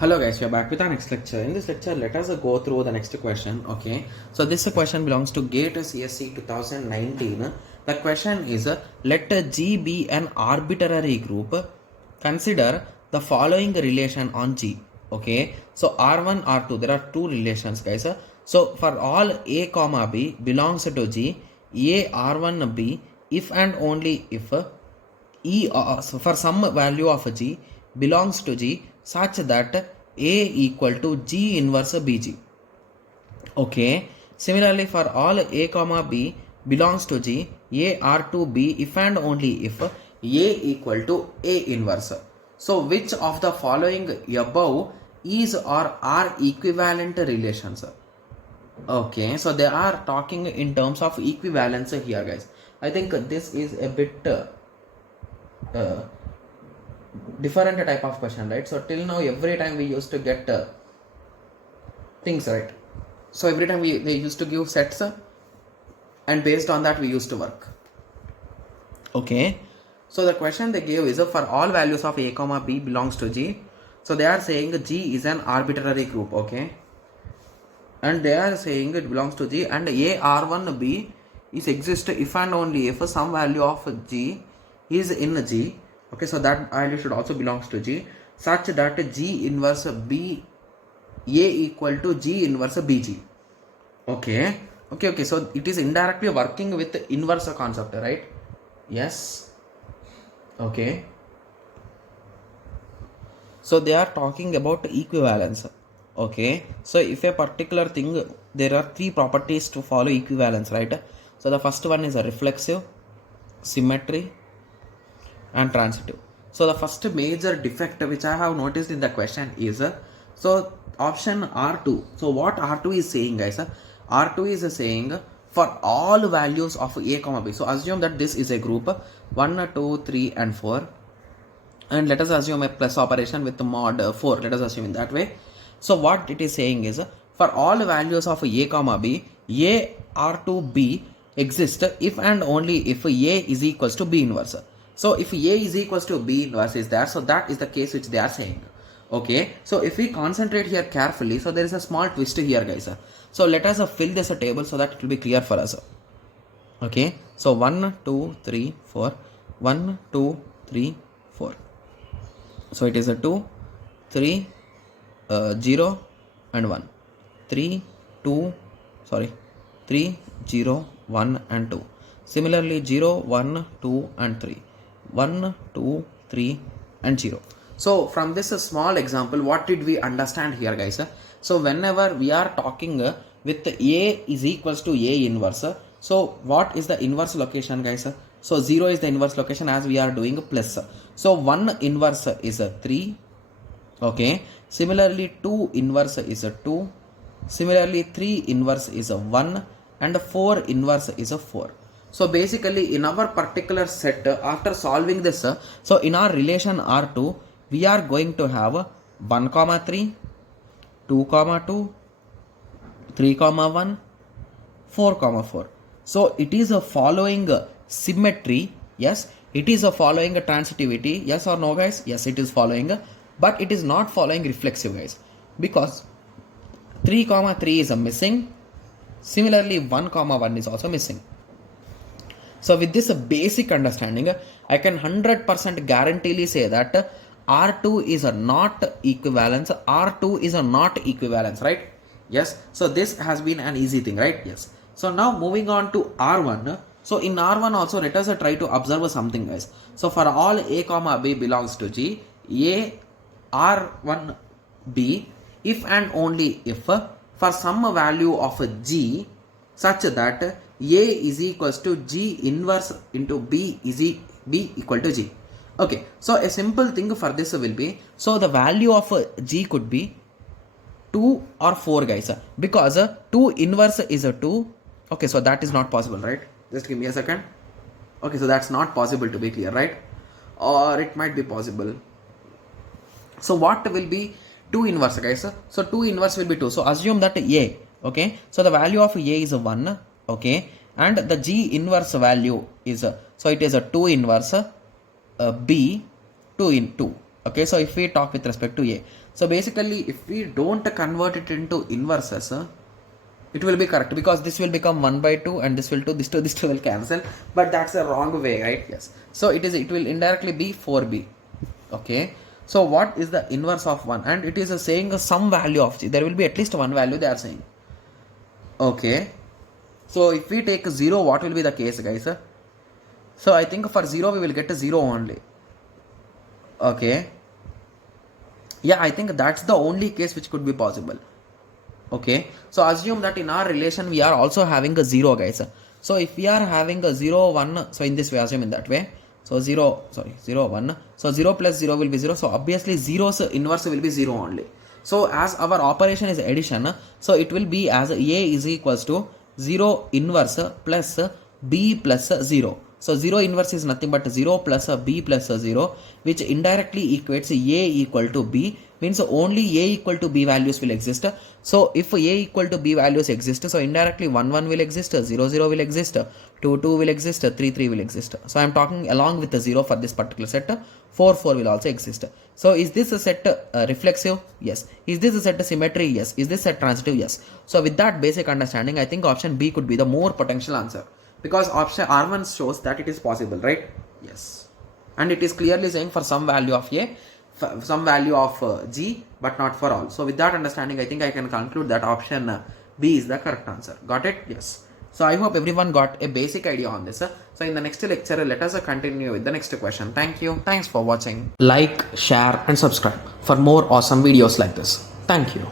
Hello guys, we are back with our next lecture. In this lecture, let us go through the next question. Okay, so this question belongs to GATE CSC 2019. The question is, let G be an arbitrary group. Consider the following relation on G. Okay, so R1, R2, there are two relations, guys. So for all A comma B belongs to G, A R1 B, if and only if so for some value of G belongs to G such that A equal to G inverse BG. Okay. Similarly, for all A comma B belongs to G, A R2 B if and only if A equal to A inverse. So which of the following above is or are equivalent relations? Okay, so they are talking in terms of equivalence here, guys. I think this is a bit uh, different type of question, right? So till now every time we used to get things, right? So every time they used to give sets and based on that we used to work. Okay, so the question they gave is for all values of A comma B belongs to G. So they are saying G is an arbitrary group. Okay, and they are saying it belongs to G and A R1 B is exist if and only if some value of G is in G. Okay, so that value should also belongs to G such that G inverse B A equal to G inverse BG. Okay, so it is indirectly working with inverse concept, right? Yes. Okay, so they are talking about equivalence. Okay, so if a particular thing, there are three properties to follow equivalence, right? So the first one is a reflexive, symmetry and transitive. So the first major defect which I have noticed in the question is so option R2. So what R2 is saying, guys? R2 is saying for all values of A comma B. So assume that this is a group 1, 2, 3 and 4, and let us assume a plus operation with the mod 4. Let us assume in that way. So what it is saying is for all values of A comma B, A R2 B exists if and only if A is equals to B inverse. So if A is equals to B inverse is there, so that is the case which they are saying. Okay, so if we concentrate here carefully, so there is a small twist here, guys. So let us fill this table so that it will be clear for us. Okay, so 1, 2, 3, 4, 1, 2, 3, 4. So it is a 2, 3, 0 and 1. 3, 2, 0, 1 and 2. Similarly 0, 1, 2 and 3. 1, 2, 3 and 0. So from this small example, what did we understand here, guys? So whenever we are talking with A is equals to A inverse, so what is the inverse location, guys? So 0 is the inverse location as we are doing plus. So 1 inverse is a 3. Okay, similarly 2 inverse is a 2. Similarly 3 inverse is a 1 and 4 inverse is a 4. So basically in our particular set, after solving this, so in our relation R2, we are going to have 1 comma 3, 2 comma 2, 3 comma 1, 4 comma 4. So it is a following symmetry. Yes, it is a following transitivity. Yes or no, guys? Yes, it is following, but it is not following reflexive, guys, because 3 comma 3 is a missing. Similarly 1 comma 1 is also missing. So with this basic understanding, I can 100% guaranteely say that R2 is a not equivalence. R2 is a not equivalence, right? Yes. So this has been an easy thing, right? Yes. So now moving on to R1. So in R1 also let us try to observe something, guys. So for all A comma B belongs to G, A R1 B if and only if for some value of G such that A is equals to G inverse into B is B equal to G. Okay, so a simple thing for this will be, so the value of G could be 2 or 4, guys, because 2 inverse is a 2. Okay, so that is not possible, right? Just give me a second. Okay, so that's not possible, to be clear, right? Or it might be possible. So what will be 2 inverse, guys? So 2 inverse will be 2. So assume that A, okay, so the value of A is a 1, okay, and the G inverse value is so it is a 2 inverse B 2 in 2. Okay, so if we talk with respect to A, So basically if we don't convert it into inverses, it will be correct because this will become 1 by 2 and this will 2, this 2 will cancel, but that's a wrong way, right? Yes, so it will indirectly be 4b. Okay, so what is the inverse of 1? And it is saying some value of g. There will be at least one value they are saying. Okay, so if we take 0, what will be the case, guys? So I think for 0 we will get a 0 only. Okay, yeah, I think that's the only case which could be possible. Okay, so assume that in our relation we are also having a 0, guys. So if we are having a 0 1, so in this way, assume in that way, so 0 1, so 0 plus 0 will be 0, so obviously 0's inverse will be 0 only. So as our operation is addition, so it will be as a is equals to 0 inverse plus b plus 0. So 0 inverse is nothing but 0 plus b plus 0, which indirectly equates a equal to b, means only a equal to b values will exist. So if a equal to b values exist, so indirectly 1 1 will exist, 0 0 will exist, 2 2 will exist, 3 3 will exist. So I am talking along with the 0 for this particular set. 4 4 will also exist. So is this a set reflexive? Yes. Is this a set symmetry? Yes. Is this set transitive? Yes. So with that basic understanding, I think option B could be the more potential answer, because option R1 shows that it is possible, right? Yes, and it is clearly saying for some value of a, some value of g, but not for all. So with that understanding, I think I can conclude that option B is the correct answer. Got it? Yes. So I hope everyone got a basic idea on this. So in the next lecture, let us continue with the next question. Thank you. Thanks for watching. Like, share and subscribe for more awesome videos like this. Thank you.